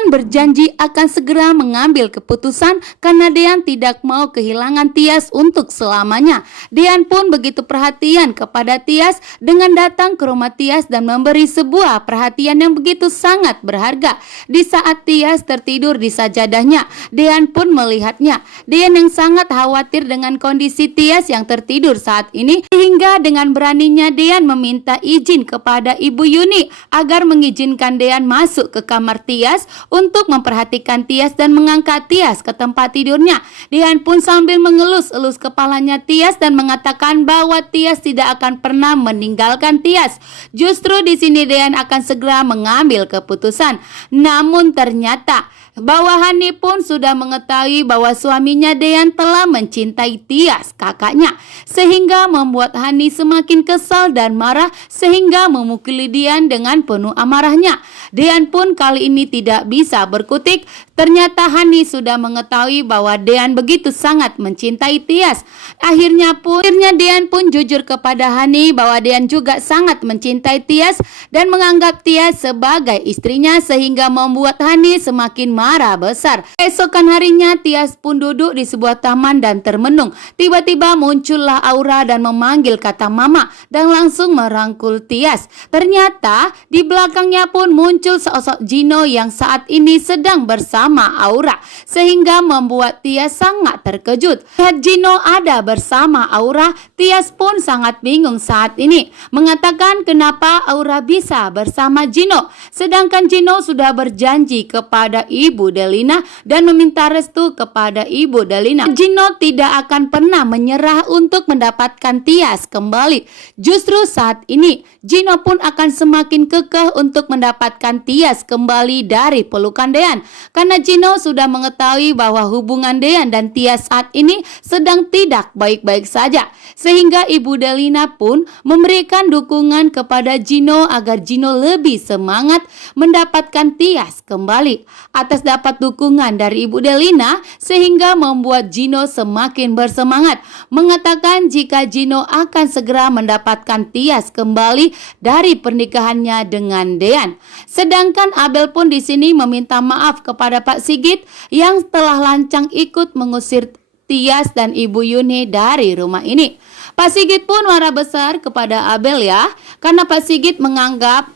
Dean berjanji akan segera mengambil keputusan karena Dean tidak mau kehilangan Tias untuk selamanya. Dean pun begitu perhatian kepada Tias dengan datang ke rumah Tias dan memberi sebuah perhatian yang begitu sangat berharga. Di saat Tias tertidur di sajadahnya, Dean pun melihatnya. Dean yang sangat khawatir dengan kondisi Tias yang tertidur saat ini, sehingga dengan beraninya Dean meminta izin kepada Ibu Yuni agar mengizinkan Dean masuk ke kamar Tias untuk memperhatikan Tias dan mengangkat Tias ke tempat tidurnya. Dean pun sambil mengelus-elus kepalanya Tias dan mengatakan bahwa Tias tidak akan pernah meninggalkan Tias. Justru di sini Dean akan segera mengambil keputusan. Namun ternyata bahwa Hani pun sudah mengetahui bahwa suaminya Dean telah mencintai Tias, kakaknya, sehingga membuat Hani semakin kesal dan marah sehingga memukuli Dean dengan penuh amarahnya. Dean pun kali ini tidak bisa berkutik. Ternyata Hani sudah mengetahui bahwa Dean begitu sangat mencintai Tias. Akhirnya Dean pun jujur kepada Hani bahwa Dean juga sangat mencintai Tias dan menganggap Tias sebagai istrinya, sehingga membuat Hani semakin marah besar. Esokan harinya Tias pun duduk di sebuah taman dan termenung. Tiba-tiba muncullah Aura dan memanggil kata mama dan langsung merangkul Tias. Ternyata di belakangnya pun muncul sosok Gino yang saat ini sedang bersama Aura, sehingga membuat Tias sangat terkejut. Lihat Gino ada bersama Aura, Tias pun sangat bingung saat ini, mengatakan kenapa Aura bisa bersama Gino, sedangkan Gino sudah berjanji kepada Ibu Delina dan meminta restu kepada Ibu Delina. Gino tidak akan pernah menyerah untuk mendapatkan Tias kembali. Justru saat ini Gino pun akan semakin kekeh untuk mendapatkan Tias kembali dari pelukan Dean, karena Gino sudah mengetahui bahwa hubungan Dean dan Tias saat ini sedang tidak baik-baik saja, sehingga Ibu Delina pun memberikan dukungan kepada Gino agar Gino lebih semangat mendapatkan Tias kembali. Atas dapat dukungan dari Ibu Delina, sehingga membuat Gino semakin bersemangat, mengatakan jika Gino akan segera mendapatkan Tias kembali dari pernikahannya dengan Dean. Sedangkan Abel pun di sini meminta maaf kepada Pak Sigit yang telah lancang ikut mengusir Tias dan Ibu Yuni dari rumah ini. Pak Sigit pun marah besar kepada Abel ya, karena Pak Sigit menganggap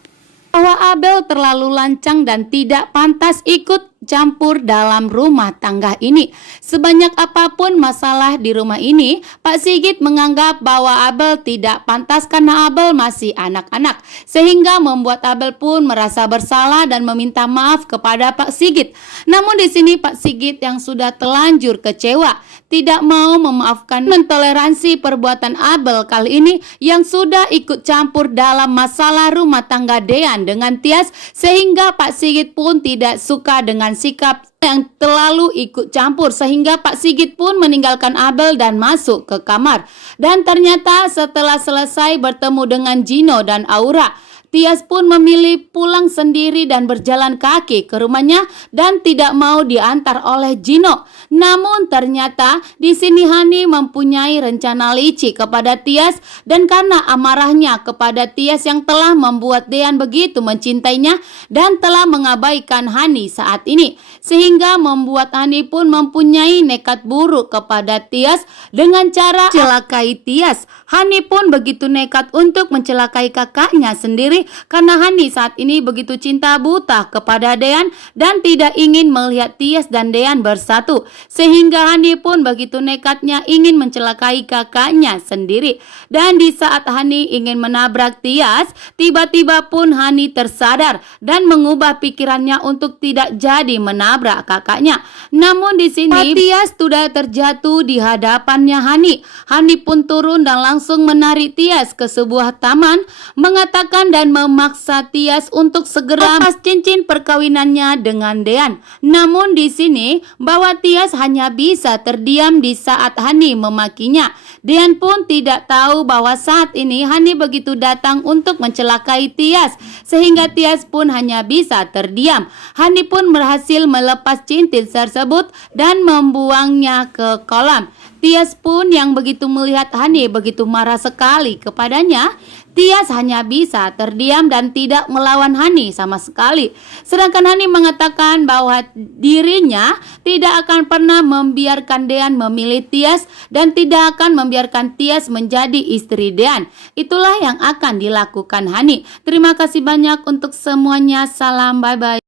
bahwa Abel terlalu lancang dan tidak pantas ikut campur dalam rumah tangga ini. Sebanyak apapun masalah di rumah ini, Pak Sigit menganggap bahwa Abel tidak pantas karena Abel masih anak-anak, sehingga membuat Abel pun merasa bersalah dan meminta maaf kepada Pak Sigit. Namun di sini Pak Sigit yang sudah telanjur kecewa tidak mau memaafkan, mentoleransi perbuatan Abel kali ini yang sudah ikut campur dalam masalah rumah tangga Dean dengan Tias, sehingga Pak Sigit pun tidak suka dengan sikap yang terlalu ikut campur, sehingga Pak Sigit pun meninggalkan Abel dan masuk ke kamar. Dan ternyata setelah selesai bertemu dengan Gino dan Aura, Tias pun memilih pulang sendiri dan berjalan kaki ke rumahnya dan tidak mau diantar oleh Gino. Namun ternyata di sini Hani mempunyai rencana licik kepada Tias, dan karena amarahnya kepada Tias yang telah membuat Dean begitu mencintainya dan telah mengabaikan Hani saat ini, sehingga membuat Hani pun mempunyai nekat buruk kepada Tias dengan cara mencelakai Tias. Hani pun begitu nekat untuk mencelakai kakaknya sendiri karena Hani saat ini begitu cinta buta kepada Dean dan tidak ingin melihat Tias dan Dean bersatu, sehingga Hani pun begitu nekatnya ingin mencelakai kakaknya sendiri. Dan di saat Hani ingin menabrak Tias, tiba-tiba pun Hani tersadar dan mengubah pikirannya untuk tidak jadi menabrak kakaknya. Namun di sini Tias sudah terjatuh di hadapannya Hani. Hani pun turun dan langsung menarik Tias ke sebuah taman, mengatakan dan memaksa Tias untuk segera lepas cincin perkawinannya dengan Dean. Namun di sini bahwa Tias hanya bisa terdiam di saat Hani memakinya. Dean pun tidak tahu bahwa saat ini Hani begitu datang untuk mencelakai Tias, sehingga Tias pun hanya bisa terdiam. Hani pun berhasil melepas cincin tersebut dan membuangnya ke kolam. Tias pun yang begitu melihat Hani begitu marah sekali kepadanya, Tias hanya bisa terdiam dan tidak melawan Hani sama sekali. Sedangkan Hani mengatakan bahwa dirinya tidak akan pernah membiarkan Dean memilih Tias dan tidak akan membiarkan Tias menjadi istri Dean. Itulah yang akan dilakukan Hani. Terima kasih banyak untuk semuanya. Salam, bye-bye.